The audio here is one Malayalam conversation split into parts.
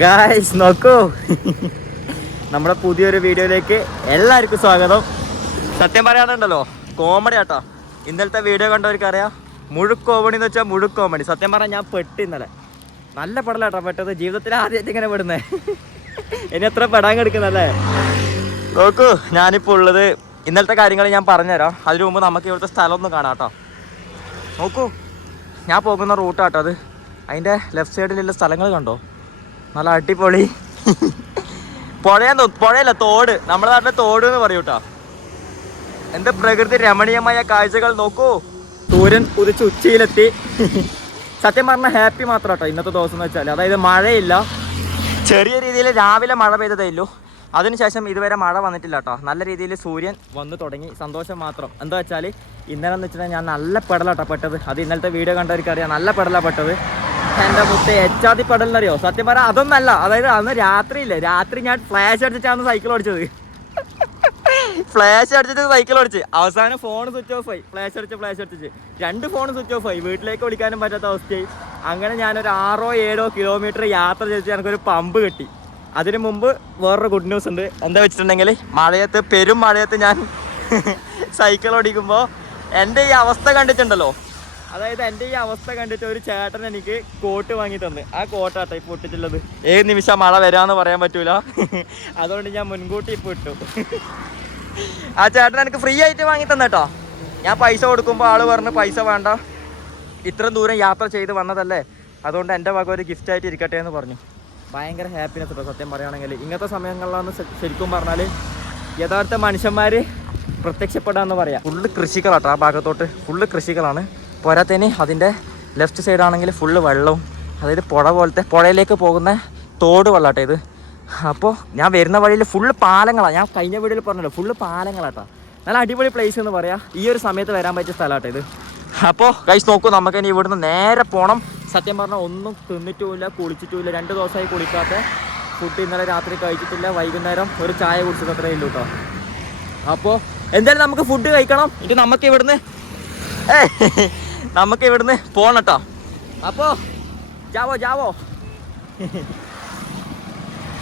ഗായ്സ് നോക്കൂ. നമ്മുടെ പുതിയൊരു വീഡിയോയിലേക്ക് എല്ലാവർക്കും സ്വാഗതം. സത്യം പറയാറുണ്ടല്ലോ കോമഡി ആട്ടോ. ഇന്നലത്തെ വീഡിയോ അറിയാം മുഴുക്കോമണി എന്ന് വെച്ചാൽ മുഴുക്കോമണി സത്യം പറഞ്ഞാൽ ഞാൻ പെട്ട് ഇന്നലെ. നല്ല പടലാട്ടോ പെട്ടത് ജീവിതത്തിൽ ആദ്യമായിട്ട് ഇങ്ങനെ പെടുന്നേ. ഇനി എത്ര പെടാൻ കിടക്കുന്നല്ലേ? നോക്കൂ ഞാനിപ്പോൾ ഉള്ളത് ഇന്നലത്തെ കാര്യങ്ങൾ ഞാൻ പറഞ്ഞുതരാം. അതിനു മുമ്പ് നമുക്ക് ഇവിടുത്തെ സ്ഥലം ഒന്ന് കാണാം കേട്ടോ നോക്കൂ ഞാൻ പോകുന്ന റൂട്ടാട്ടോ അത്. അതിന്റെ ലെഫ്റ്റ് സൈഡിലുള്ള സ്ഥലങ്ങൾ കണ്ടോ? നല്ല അടിപൊളി. പുഴയെന്ന് പുഴയല്ല തോട്. നമ്മുടെ നാട്ടിലെ തോട് എന്ന് പറയൂ കേട്ടോ എന്ത് പ്രകൃതി രമണീയമായ കാഴ്ചകൾ നോക്കൂ. സൂര്യൻ ഉദിച്ച് ഉച്ചയിലെത്തി. സത്യം പറഞ്ഞാൽ ഹാപ്പി മാത്രം കേട്ടോ ഇന്നത്തെ ദിവസം എന്ന് വെച്ചാൽ അതായത് മഴയില്ല. ചെറിയ രീതിയിൽ രാവിലെ മഴ പെയ്തതേ ഉള്ളൂ അതിനുശേഷം ഇതുവരെ മഴ വന്നിട്ടില്ല കേട്ടോ നല്ല രീതിയിൽ സൂര്യൻ വന്നു തുടങ്ങി. സന്തോഷം മാത്രം. എന്താ വെച്ചാൽ ഇന്നലെ എന്ന് വെച്ചിട്ടുണ്ടെങ്കിൽ ഞാൻ നല്ല പെടലാട്ടോ പെട്ടത്. അത് ഇന്നലത്തെ വീഡിയോ കണ്ടവർക്ക് അറിയാം നല്ല പെടലാണ് പെട്ടത്. എന്റെ മുത്ത് എച്ചാതി പെടലെന്നറിയോ സത്യം പറയാം അതൊന്നല്ല. അതായത് അന്ന് രാത്രിയില്ലേ? രാത്രി ഞാൻ ഫ്ലാഷ് അടിച്ചിട്ടാണ് സൈക്കിൾ ഓടിച്ചത്. ഫ്ലാഷ് അടിച്ചിട്ട് സൈക്കിൾ ഓടിച്ച് അവസാനം ഫോൺ സ്വിച്ച് ഓഫ് ആയി. ഫ്ലാഷ് അടിച്ച് ഫ്ലാഷ് അടിച്ച്. രണ്ട് ഫോൺ സ്വിച്ച് ഓഫ് ആയി. വീട്ടിലേക്ക് വിളിക്കാനും പറ്റാത്ത അവസ്ഥയായി. അങ്ങനെ ഞാനൊരു ആറോ ഏഴോ കിലോമീറ്റർ യാത്ര ചെയ്തിട്ട് എനിക്കൊരു പമ്പ് കിട്ടി. അതിനു മുമ്പ് വേറൊരു ഗുഡ് ന്യൂസ് ഉണ്ട്. എന്താ വെച്ചിട്ടുണ്ടെങ്കിൽ മഴയത്ത് പെരും മഴയത്ത് ഞാൻ സൈക്കിൾ ഓടിക്കുമ്പോൾ എന്റെ ഈ അവസ്ഥ കണ്ടിട്ടുണ്ടല്ലോ. അതായത് എന്റെ ഈ അവസ്ഥ കണ്ടിട്ട് ഒരു ചേട്ടൻ എനിക്ക് കോട്ട് വാങ്ങി തന്നു. ആ കോട്ടാട്ടോ ഇപ്പോൾ ഇട്ടിട്ടുള്ളത് ഏത് നിമിഷം മഴ വരാമെന്ന് പറയാൻ പറ്റൂല. അതുകൊണ്ട് ഞാൻ മുൻകൂട്ടി ഇപ്പോൾ ഇട്ടു. ആ ചേട്ടൻ എനിക്ക് ഫ്രീ ആയിട്ട് വാങ്ങി തന്നേട്ടോ ഞാൻ പൈസ കൊടുക്കുമ്പോൾ ആൾ പറഞ്ഞ് പൈസ വേണ്ട. ഇത്രയും ദൂരം യാത്ര ചെയ്ത് വന്നതല്ലേ. അതുകൊണ്ട് എന്റെ വക ഒരു ഗിഫ്റ്റ് ആയിട്ട് ഇരിക്കട്ടെ എന്ന് പറഞ്ഞു. ഭയങ്കര ഹാപ്പിനെസ് കേട്ടോ സത്യം പറയുകയാണെങ്കിൽ. ഇങ്ങനത്തെ സമയങ്ങളിലാണ് ശരിക്കും പറഞ്ഞാൽ യഥാർത്ഥ മനുഷ്യന്മാർ പ്രത്യക്ഷപ്പെടാന്ന് പറയാം. ഫുള്ള് കൃഷികളാട്ടോ ആ ഭാഗത്തോട്ട്. ഫുള്ള് കൃഷികളാണ്. പോരാത്തതിന് അതിന്റെ ലെഫ്റ്റ് സൈഡാണെങ്കിൽ ഫുള്ള് വെള്ളവും അതായത് പുഴ പോലത്തെ പുഴയിലേക്ക് പോകുന്ന തോട് വെള്ളാട്ടോ ഇത്. അപ്പോൾ ഞാൻ വരുന്ന വഴിയിൽ ഫുള്ള് പാലങ്ങളാണ് ഞാൻ കഴിഞ്ഞ വീഡിയോയിൽ പറഞ്ഞല്ലോ ഫുള്ള് പാലങ്ങളാട്ടോ. നല്ല അടിപൊളി പ്ലേസ് എന്ന് പറയാം. ഈ ഒരു സമയത്ത് വരാൻ പറ്റിയ സ്ഥലമാട്ടോ ഇത്. അപ്പോൾ കൈസ് നോക്കൂ നമുക്ക് ഇനി ഇവിടുന്ന് നേരെ പോകണം സത്യം പറഞ്ഞാൽ ഒന്നും തിന്നിട്ടുമില്ല കുളിച്ചിട്ടുമില്ല. രണ്ട് ദിവസമായി കുളിക്കാത്ത ഫുഡ് ഇന്നലെ രാത്രി കഴിച്ചിട്ടില്ല. വൈകുന്നേരം ഒരു ചായ കുടിച്ചത് ഇല്ല ഉള്ളൂ കേട്ടോ അപ്പോൾ എന്തായാലും നമുക്ക് ഫുഡ് കഴിക്കണം. ഇത് നമുക്ക് ഇവിടുന്ന് ഏ നമുക്ക് ഇവിടുന്ന് പോകണം കേട്ടോ അപ്പോൾ ജാവോ ജാവോ.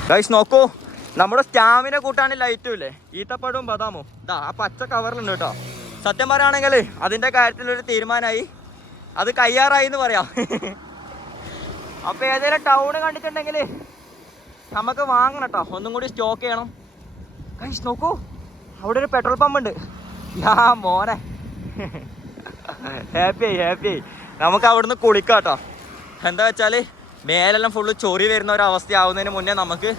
ഗൈസ് നോക്കൂ. നമ്മുടെ സ്റ്റാമിന കൂട്ടാണ് ലൈറ്റും ഇല്ലേ? ഈത്തപ്പഴവും ബദാമും. ഇതാ ആ പച്ച കവറിലുണ്ട് കേട്ടോ സത്യം പറയുകയാണെങ്കിൽ അതിന്റെ കാര്യത്തിൽ ഒരു തീരുമാനമായി. അത് കയ്യാറായി എന്ന് പറയാം. അപ്പോൾ ഏതെങ്കിലും ടൗൺ കണ്ടിട്ടുണ്ടെങ്കിൽ നമുക്ക് വാങ്ങണം കേട്ടോ ഒന്നും കൂടി സ്റ്റോക്ക് ചെയ്യണം. ഗൈസ് നോക്കൂ. അവിടെ ഒരു പെട്രോൾ പമ്പ് ഉണ്ട്. യാ മോനെ. ഹാപ്പി ആയി ഹാപ്പി ആയി നമുക്ക് അവിടുന്ന് കുളിക്കാം കേട്ടോ. എന്താ വെച്ചാൽ മേലെല്ലാം ഫുള്ള് ചൊറി വരുന്ന ഒരു അവസ്ഥ ആവുന്നതിന് മുന്നേ നമുക്ക്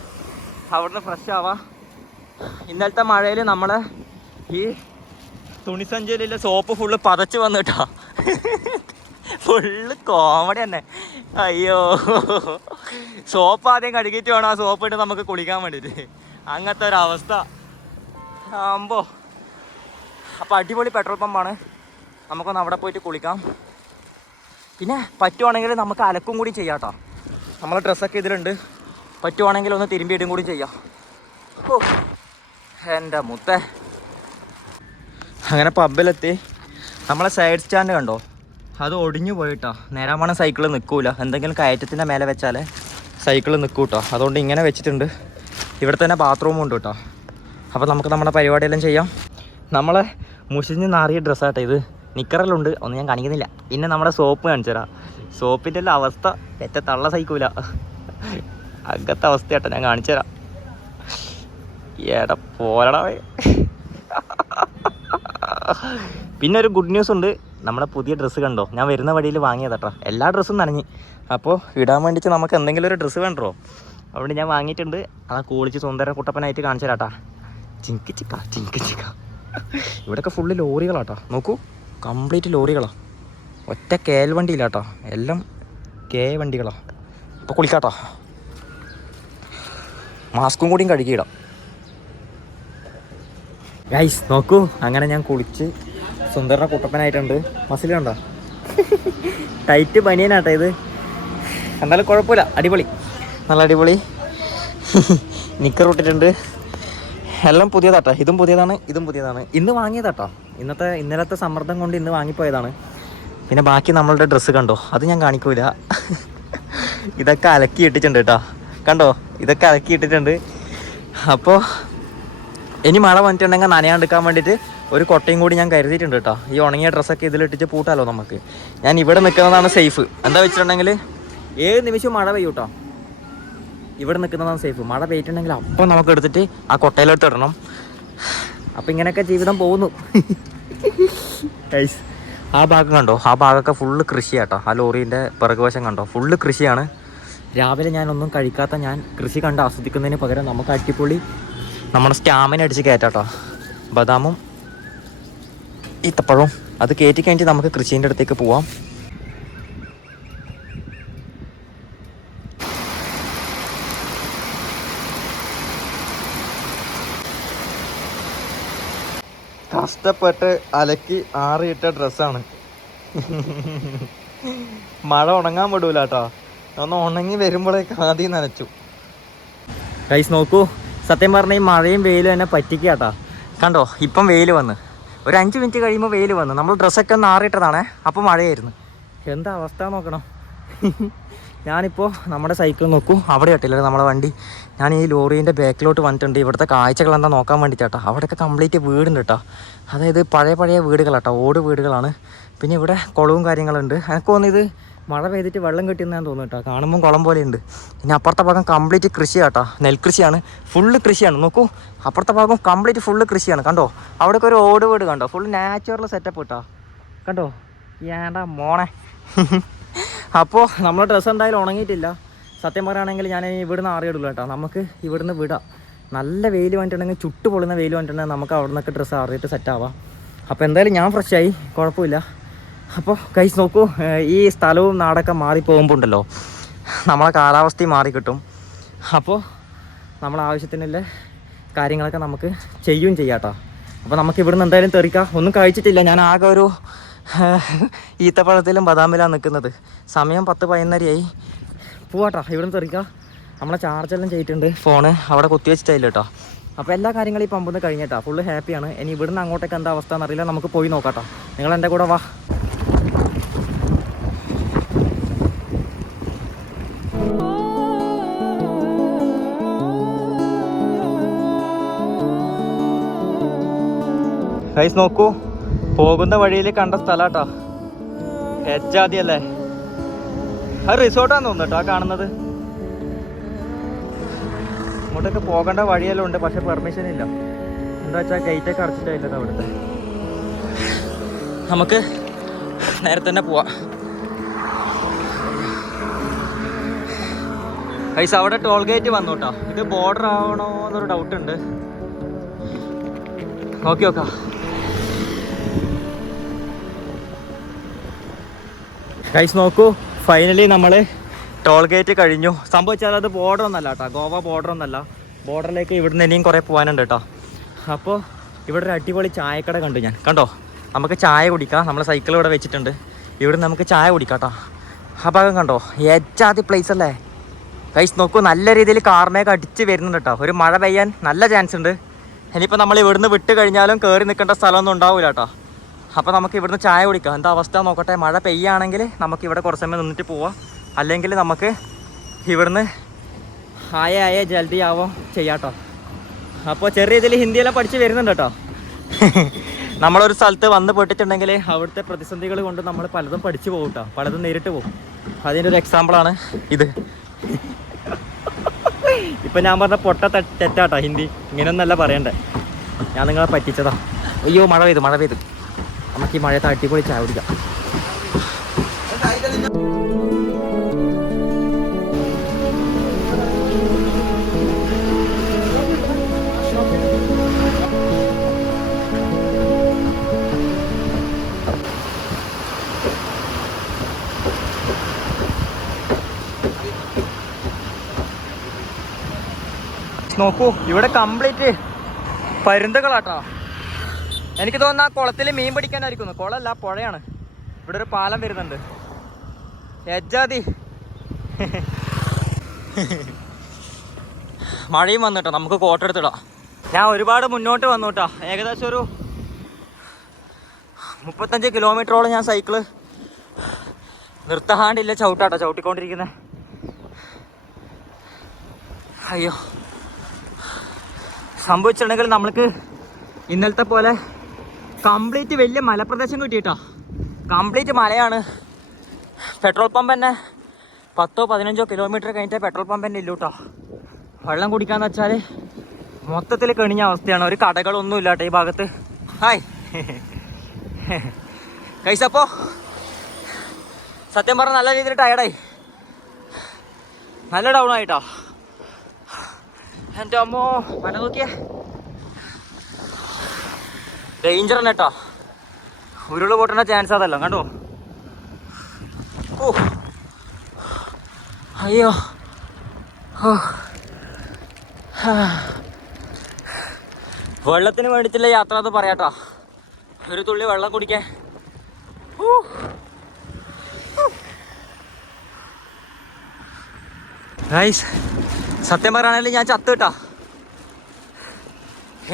അവിടുന്ന് ഫ്രഷ് ആവാം. ഇന്നലത്തെ മഴയിൽ നമ്മളെ ഈ തുണിസഞ്ചിയിലെ സോപ്പ് ഫുള്ള് പതച്ച് കേട്ടോ. ഫുള്ള് കോമഡി തന്നെ. അയ്യോ. സോപ്പ് ആദ്യം കഴുകിയിട്ട് വേണം ആ സോപ്പ് ഇട്ട് നമുക്ക് കുളിക്കാൻ വേണ്ടിയിട്ട്. അങ്ങനത്തെ ഒരവസ്ഥ ആകുമ്പോൾ അപ്പോൾ അടിപൊളി പെട്രോൾ പമ്പാണ് നമുക്കൊന്ന് അവിടെ പോയിട്ട് കുളിക്കാം. പിന്നെ പറ്റുവാണെങ്കിൽ നമുക്ക് അലക്കും കൂടി ചെയ്യാം കേട്ടോ നമ്മളെ ഡ്രസ്സൊക്കെ ഇതിലുണ്ട്. പറ്റുവാണെങ്കിൽ ഒന്ന് തിരുമ്പിയിടും കൂടി ചെയ്യാം. ഓ എന്റെ മുത്തേ. അങ്ങനെ പബ്ബിലെത്തി. നമ്മളെ സൈഡ് സ്റ്റാൻഡ് കണ്ടോ? അത് ഒടിഞ്ഞു പോയിട്ടോ. നേരാമണ സൈക്കിൾ നിൽക്കൂല. എന്തെങ്കിലും കയറ്റത്തിന്റെ മേലെ വെച്ചാലേ സൈക്കിൾ നിൽക്കൂട്ടോ അതുകൊണ്ട് ഇങ്ങനെ വെച്ചിട്ടുണ്ട്. ഇവിടെ തന്നെ ബാത്റൂമും ഉണ്ട് കേട്ടോ അപ്പോൾ നമുക്ക് നമ്മുടെ പരിപാടിയെല്ലാം ചെയ്യാം. നമ്മളെ മുഷിഞ്ഞ് നാറിയ ഡ്രസ്സാട്ടോ ഇത്. നിക്കറെല്ലാം ഒന്നും ഞാൻ കാണിക്കുന്നില്ല. പിന്നെ നമ്മുടെ സോപ്പ് കാണിച്ചു തരാം സോപ്പിന്റെ എല്ലാം അവസ്ഥ എത്ര തള്ള സഹിക്കൂല. അങ്ങനത്തെ അവസ്ഥയാട്ടോ ഞാൻ കാണിച്ചു തരാം എടാ പോരടവേ പിന്നെ ഒരു ഗുഡ് ന്യൂസ് ഉണ്ട്. നമ്മുടെ പുതിയ ഡ്രസ്സ് കണ്ടോ? ഞാൻ വരുന്ന വഴിയിൽ വാങ്ങിയതാട്ടോ. എല്ലാ ഡ്രസ്സും നനഞ്ഞ്. അപ്പോൾ ഇടാൻ വേണ്ടിയിട്ട് നമുക്ക് എന്തെങ്കിലും ഒരു ഡ്രസ്സ് വേണ്ടോ? അതുകൊണ്ട് ഞാൻ വാങ്ങിയിട്ടുണ്ട്. അതാ കൂളിച്ച് സുന്ദര കുട്ടപ്പനായിട്ട് കാണിച്ചു തരാട്ടാ ചിങ്കി ചിക്ക ചിങ്കി ചിക്ക ഇവിടെയൊക്കെ ഫുള്ള് ലോറികളാട്ടോ. നോക്കൂ. കംപ്ലീറ്റ് ലോറികളാ. ഒറ്റ കേൽ വണ്ടിയില്ലാട്ടോ എല്ലാം കെ വണ്ടികളാ. അപ്പോൾ കുളിക്കാട്ടോ. മാസ്കും കൂടിയും കഴുകിയിടാം. ഗൈസ് നോക്കൂ. അങ്ങനെ ഞാൻ കുളിച്ച് സുന്ദരന കുട്ടപ്പനായിട്ടുണ്ട്. മസിലുണ്ടോ ടൈറ്റ് ബനിയനാട്ടോ ഇത്. എന്തായാലും കുഴപ്പമില്ല. അടിപൊളി. നല്ല അടിപൊളി. നിക്കർ ഇട്ടിട്ടുണ്ട്. എല്ലാം പുതിയതാട്ടോ. ഇതും പുതിയതാണ് ഇതും പുതിയതാണ്. ഇന്ന് വാങ്ങിയതാട്ടോ. ഇന്നത്തെ ഇന്നലത്തെ സമ്മർദ്ദം കൊണ്ട് ഇന്ന് വാങ്ങിപ്പോയതാണ്. പിന്നെ ബാക്കി നമ്മളുടെ ഡ്രസ്സ് കണ്ടോ? അത് ഞാൻ കാണിക്കൂല. ഇതൊക്കെ അലക്കി ഇട്ടിട്ടുണ്ട് കേട്ടോ. കണ്ടോ? ഇതൊക്കെ അലക്കി ഇട്ടിട്ടുണ്ട്. അപ്പോൾ ഇനി മഴ വന്നിട്ടുണ്ടെങ്കിൽ നനയാണ്ടെടുക്കാൻ വേണ്ടിയിട്ട് ഒരു കൊട്ടയും കൂടി ഞാൻ കരുതിയിട്ടുണ്ട് കേട്ടോ. ഈ ഉണങ്ങിയ ഡ്രസ്സൊക്കെ ഇതിലിട്ടിട്ട് പൂട്ടാലോ നമുക്ക്. ഞാൻ ഇവിടെ നിൽക്കുന്നതാണ് സേഫ്. എന്താ വെച്ചിട്ടുണ്ടെങ്കിൽ ഏത് നിമിഷവും മഴ പെയ്യൂട്ടോ. ഇവിടെ നിൽക്കുന്നതാണ് സേഫ് മഴ പെയ്റ്റുണ്ടെങ്കിൽ അപ്പം നമുക്ക് എടുത്തിട്ട് ആ കൊട്ടയിലോട്ട് ഇടണം. അപ്പം ഇങ്ങനെയൊക്കെ ജീവിതം പോകുന്നു. ആ ഭാഗം കണ്ടോ? ആ ഭാഗമൊക്കെ ഫുള്ള് കൃഷിയാട്ടോ. ആ ലോറീന്റെ പിറകുവശം കണ്ടോ? ഫുള്ള് കൃഷിയാണ്. രാവിലെ ഞാനൊന്നും കഴിക്കാത്ത ഞാൻ കൃഷി കണ്ട് ആസ്വദിക്കുന്നതിന് പകരം നമുക്ക് അടിപൊളി നമ്മുടെ സ്റ്റാമിന അടിച്ച് കയറ്റാട്ടോ. ബദാമും ഈത്തപ്പഴവും അത് കയറ്റി കഴിഞ്ഞിട്ട് നമുക്ക് കൃഷീന്റെ അടുത്തേക്ക് പോവാം. കഷ്ടപ്പെട്ട് അലക്കി ആറിയിട്ട ഡ്രസ്സാണ്. മഴ ഉണങ്ങാൻ വിടൂല കേട്ടോ ഒന്ന് ഉണങ്ങി വരുമ്പോഴേക്ക് ആദ്യം നനച്ചു. കൈസ് നോക്കൂ. സത്യം പറഞ്ഞ ഈ മഴയും വെയിലും എന്നെ പറ്റിക്കാട്ടാ. കണ്ടോ ഇപ്പം വെയിൽ വന്ന്. ഒരു അഞ്ച് മിനിറ്റ് കഴിയുമ്പോൾ വെയിൽ വന്നു. നമ്മൾ ഡ്രസ്സൊക്കെ ഒന്ന് ആറിയിട്ടതാണേ അപ്പോൾ മഴയായിരുന്നു. എന്താ അവസ്ഥ നോക്കണം. ഞാനിപ്പോൾ നമ്മുടെ സൈക്കിൾ നോക്കൂ. അവിടെ ഇട്ടില്ല നമ്മുടെ വണ്ടി. ഞാൻ ഈ ലോറീന്റെ ബാക്കിലോട്ട് വന്നിട്ടുണ്ട്. ഇവിടുത്തെ കാഴ്ചകൾ എന്താ നോക്കാൻ വേണ്ടിയിട്ടാട്ടോ അവിടെയൊക്കെ കംപ്ലീറ്റ് വീടുണ്ട് കേട്ടോ. അതായത് പഴയ പഴയ വീടുകളാട്ടോ. ഓട് വീടുകളാണ്. പിന്നെ ഇവിടെ കുളവും കാര്യങ്ങളുണ്ട്. എനിക്ക് തോന്നിയത് മഴ പെയ്തിട്ട് വെള്ളം കെട്ടിയെന്നാന്ന് തോന്നുന്നു കേട്ടോ. കാണുമ്പോൾ കുളം പോലെയുണ്ട്. പിന്നെ അപ്പുറത്തെ ഭാഗം കംപ്ലീറ്റ് കൃഷിയാട്ടോ. നെൽകൃഷിയാണ്. ഫുള്ള് കൃഷിയാണ്. നോക്കൂ. അപ്പുറത്തെ ഭാഗം കംപ്ലീറ്റ് ഫുള്ള് കൃഷിയാണ്. കണ്ടോ? അവിടെയൊക്കെ ഒരു ഓട് വീട് കണ്ടോ? ഫുള്ള് നാച്ചുറൽ സെറ്റപ്പ് കേട്ടോ. കണ്ടോ? ഏണ്ട മോണെ അപ്പോൾ നമ്മൾ ഡ്രസ്സ് എന്തായാലും ഉണങ്ങിയിട്ടില്ല. സത്യം പറയുകയാണെങ്കിൽ ഞാൻ ഇവിടുന്ന് ആറിയിടില്ല കേട്ടോ. നമുക്ക് ഇവിടുന്ന് വിടാം. നല്ല വെയിൽ വന്നിട്ടുണ്ടെങ്കിൽ ചുട്ടു പൊള്ളുന്ന വെയിൽ വന്നിട്ടുണ്ടെങ്കിൽ നമുക്ക് അവിടെ നിന്നൊക്കെ ഡ്രസ്സ് ആറിയിട്ട് സെറ്റാവാം അപ്പോൾ എന്തായാലും ഞാൻ ഫ്രഷായി കുഴപ്പമില്ല. അപ്പോൾ കൈസ് നോക്കൂ ഈ സ്ഥലവും നാടൊക്കെ മാറിപ്പോകുമ്പോൾ ഉണ്ടല്ലോ. നമ്മളെ കാലാവസ്ഥയും മാറി കിട്ടും. അപ്പോൾ നമ്മളെ ആവശ്യത്തിനുള്ള കാര്യങ്ങളൊക്കെ നമുക്ക് ചെയ്യും ചെയ്യാട്ടോ അപ്പോൾ നമുക്ക് ഇവിടുന്ന് എന്തായാലും തെറിക്കാം. ഒന്നും കഴിച്ചിട്ടില്ല. ഞാൻ ആകെ ഒരു ഈത്തപ്പഴത്തിലും ബദാമിലാണ് നിൽക്കുന്നത് സമയം പത്ത് പതിനൊന്നരയായി. പോവാട്ടോ ഇവിടുന്ന് തെറിക്കാം. നമ്മളെ ചാർജെല്ലാം ചെയ്തിട്ടുണ്ട്. ഫോണ് അവിടെ കുത്തി വെച്ചിട്ടില്ല കേട്ടോ. അപ്പോൾ എല്ലാ കാര്യങ്ങളും ഈ പമ്പെന്ന് കഴിഞ്ഞിട്ടാ. ഫുള്ള് ഹാപ്പിയാണ് ഇനി ഇവിടുന്ന് അങ്ങോട്ടേക്ക് എന്താ അവസ്ഥ എന്നറിയില്ല. നമുക്ക് പോയി നോക്കാട്ടോ. നിങ്ങൾ എന്റെ കൂടെ വാ. ഗൈസ് നോക്കൂ. പോകുന്ന വഴിയിൽ കണ്ട സ്ഥലാട്ടോ. ഹെജാതി അല്ലേ അത് റിസോർട്ടാന്ന് തോന്നുന്നു കേട്ടോ കാണുന്നത്. ഇങ്ങോട്ടൊക്കെ പോകേണ്ട വഴിയെല്ലാം ഉണ്ട് പക്ഷെ പെർമിഷൻ ഇല്ല. എന്താ വെച്ചാൽ ഗേറ്റൊക്കെ അടച്ചിട്ടില്ല അവിടുത്തെ. നമുക്ക് നേരെ തന്നെ പോവാം. പൈസ അവിടെ ടോൾ ഗേറ്റ് വന്നു കേട്ടോ. ഇത് ബോർഡർ ആവണോ എന്നൊരു ഡൗട്ട് ഉണ്ട്. ഓക്കെ നോക്കാം. ഗൈസ് നോക്കൂ. ഫൈനലി നമ്മൾ ടോൾ ഗേറ്റ് കഴിഞ്ഞു. സംഭവിച്ചാൽ അത് ബോർഡർ ഒന്നല്ല കേട്ടോ. ഗോവ ബോർഡർ ഒന്നല്ല. ബോർഡറിലേക്ക് ഇവിടുന്ന് ഇനിയും കുറേ പോകാനുണ്ട് കേട്ടോ. അപ്പോൾ ഇവിടെ ഒരു അടിപൊളി ചായക്കട കണ്ടു ഞാൻ. കണ്ടോ? നമുക്ക് ചായ കുടിക്കാം. നമ്മൾ സൈക്കിൾ ഇവിടെ വെച്ചിട്ടുണ്ട്. ഇവിടെ നമുക്ക് ചായ കുടിക്കാം കേട്ടോ. ആ ഭാഗം കണ്ടോ? ഏറ്റാതി പ്ലേസ് അല്ലേ? ഗൈസ് നോക്കൂ. നല്ല രീതിയിൽ കാർമേക്ക് അടിച്ച് വരുന്നുണ്ട് കേട്ടോ. ഒരു മഴ പെയ്യാൻ നല്ല ചാൻസ് ഉണ്ട്. ഇനിയിപ്പോൾ നമ്മൾ ഇവിടുന്ന് വിട്ട് കഴിഞ്ഞാലും കയറി നിൽക്കേണ്ട സ്ഥലമൊന്നും ഉണ്ടാവില്ല കേട്ടോ. അപ്പോൾ നമുക്ക് ഇവിടുന്ന് ചായ കുടിക്കാം. എന്താ അവസ്ഥ നോക്കട്ടെ? മഴ പെയ്യാണെങ്കിൽ നമുക്ക് ഇവിടെ കുറച്ച് സമയം നിന്നിട്ട് പോവാം. അല്ലെങ്കിൽ നമുക്ക് ഇവിടുന്ന് ആയ ആയ ജൽദി ആവോ ചെയ്യാട്ടോ. അപ്പോൾ ചെറിയ ഇതിൽ ഹിന്ദിയെല്ലാം പഠിച്ച് വരുന്നുണ്ട് കേട്ടോ. നമ്മളൊരു സ്ഥലത്ത് വന്ന് പെട്ടിട്ടുണ്ടെങ്കിൽ അവിടുത്തെ പ്രതിസന്ധികൾ കൊണ്ട് നമ്മൾ പലതും പഠിച്ചു പോകും കേട്ടോ. പലതും നേരിട്ട് പോകും. അതിന്റെ ഒരു എക്സാമ്പിളാണ് ഇത്. ഇപ്പം ഞാൻ പറഞ്ഞ പൊട്ട തെറ്റാട്ടോ ഹിന്ദി. ഇങ്ങനെയൊന്നല്ല പറയണ്ടേ. ഞാൻ നിങ്ങളെ പറ്റിച്ചതാ. അയ്യോ മഴ പെയ്തു മഴ പെയ്തു. നമുക്ക് ഈ മഴയത്ത് അടിപൊളി ചായ കുടിക്കാം. നോക്കൂ ഇവിടെ കംപ്ലീറ്റ് പരുന്തകളാട്ടോ എനിക്ക് തോന്നുന്നു ആ കുളത്തിൽ മീൻ പിടിക്കാനായിരിക്കുന്നു. കുളമല്ല പുഴയാണ്. ഇവിടെ ഒരു പാലം വരുന്നുണ്ട്. എജാതി മഴയും വന്നിട്ടോ നമുക്ക് കോട്ടെടുത്തിടാം ഞാൻ ഒരുപാട് മുന്നോട്ട് വന്നു കേട്ടോ ഏകദേശം ഒരു മുപ്പത്തഞ്ച് കിലോമീറ്ററോളം ഞാൻ സൈക്കിൾ നിർത്താണ്ടില്ല ചവിട്ടാട്ടോ ചവിട്ടിക്കൊണ്ടിരിക്കുന്നത് അയ്യോ. സംഭവിച്ചിട്ടുണ്ടെങ്കിൽ നമ്മൾക്ക് ഇന്നലത്തെ പോലെ കംപ്ലീറ്റ് വലിയ മലപ്രദേശം കിട്ടിയിട്ടോ. കംപ്ലീറ്റ് മലയാണ്. പെട്രോൾ പമ്പ് തന്നെ പത്തോ പതിനഞ്ചോ കിലോമീറ്റർ കഴിഞ്ഞിട്ട് പെട്രോൾ പമ്പ് തന്നെ ഇല്ലൂ കേട്ടോ വെള്ളം കുടിക്കാന്ന് വെച്ചാൽ മൊത്തത്തിൽ കണിഞ്ഞ അവസ്ഥയാണ്. ഒരു കടകളൊന്നും ഇല്ല ഈ ഭാഗത്ത്. ഹായ്. കൈസപ്പോ സത്യം പറഞ്ഞ നല്ല രീതിയിൽ ടയർഡായി നല്ല ഡൗൺ ആയിട്ടോ. എന്റെ അമ്മോ മല നോക്കിയേ. ഡേഞ്ചർ തന്നെ കേട്ടോ ഉരുൾ പൊട്ടണ ചാൻസ് അതല്ല കണ്ടോ? ഓ. അയ്യോ. ഓ. വെള്ളത്തിന് വേണ്ടിയിട്ടില്ല യാത്ര എന്ന് പറയാട്ടോ ഒരു തുള്ളി വെള്ളം കുടിക്കാൻ. ഗൈസ് സത്യം പറയുകയാണെങ്കിൽ ഞാൻ ചത്ത് കേട്ടോ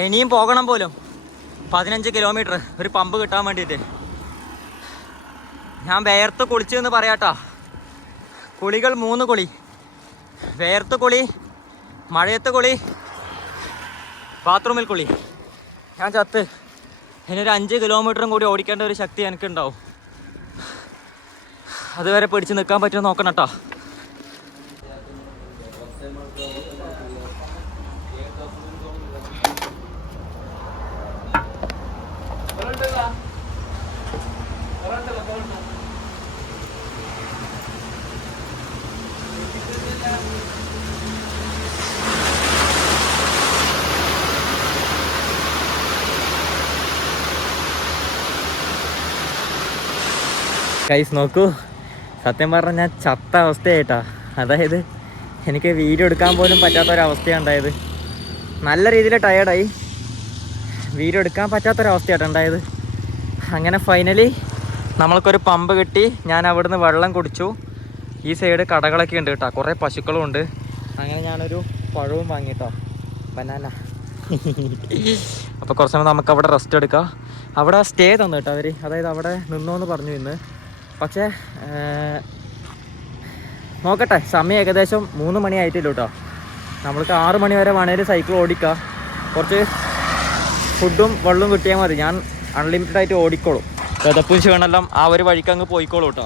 ഇനിയും പോകണം പോലും. പതിനഞ്ച് കിലോമീറ്റർ ഒരു പമ്പ് കിട്ടാൻ വേണ്ടിയിട്ട്. ഞാൻ വേർത്ത് കുളിച്ചു എന്ന് പറയാട്ടോ. കുളികൾ മൂന്ന് കുളി. വേർത്ത് കുളി മഴയത്ത് കുളി ബാത്റൂമിൽ കുളി. ഞാൻ ചത്ത്. ഇനി ഒരു അഞ്ച് കിലോമീറ്ററും കൂടി ഓടിക്കേണ്ട ഒരു ശക്തി എനിക്കുണ്ടാവും. അതുവരെ പിടിച്ച് നിൽക്കാൻ പറ്റുമോ നോക്കണം കേട്ടോ കൈസ് നോക്കൂ. സത്യം പറഞ്ഞാൽ ഞാൻ ചത്ത അവസ്ഥയായിട്ടാ. അതായത് എനിക്ക് വീഡിയോ എടുക്കാൻ പോലും പറ്റാത്തൊരവസ്ഥയാണ് ഉണ്ടായത്. നല്ല രീതിയിൽ ടയേർഡായി വീഡിയോ എടുക്കാൻ പറ്റാത്തൊരവസ്ഥയാണ് ഉണ്ടായത്. അങ്ങനെ ഫൈനലി നമ്മൾക്കൊരു പമ്പ് കിട്ടി. ഞാൻ അവിടുന്ന് വെള്ളം കുടിച്ചു. ഈ സൈഡ് കടകളൊക്കെ ഉണ്ട് കേട്ടോ. കുറേ പശുക്കളും ഉണ്ട്. അങ്ങനെ ഞാനൊരു പഴവും വാങ്ങിട്ടോ. ബനാന അപ്പോൾ കുറച്ച് സമയം നമുക്ക് അവിടെ റെസ്റ്റ് എടുക്കാം. അവിടെ സ്റ്റേ തന്നു കേട്ടോ അവർ അതായത് അവിടെ നിന്നോ എന്ന് പറഞ്ഞു ഇന്ന്. പക്ഷേ നോക്കട്ടെ സമയം ഏകദേശം മൂന്ന് മണി ആയിട്ടില്ല കേട്ടോ. നമ്മൾക്ക് ആറ് മണി വരെ വേണേൽ സൈക്കിൾ ഓടിക്കുക കുറച്ച് ഫുഡും വെള്ളവും കിട്ടിയാൽ മതി. ഞാൻ അൺലിമിറ്റഡ് ആയിട്ട് ഓടിക്കോളും. ഗതപ്പും ശിവണെല്ലാം ആ ഒരു വഴിക്ക് അങ്ങ് പോയിക്കോളൂ കേട്ടോ.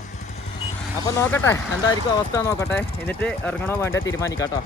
അപ്പോൾ നോക്കട്ടെ എന്തായിരിക്കും അവസ്ഥ നോക്കട്ടെ. എന്നിട്ട് ഇറങ്ങണോ വേണ്ടേ തീരുമാനിക്കാം കേട്ടോ.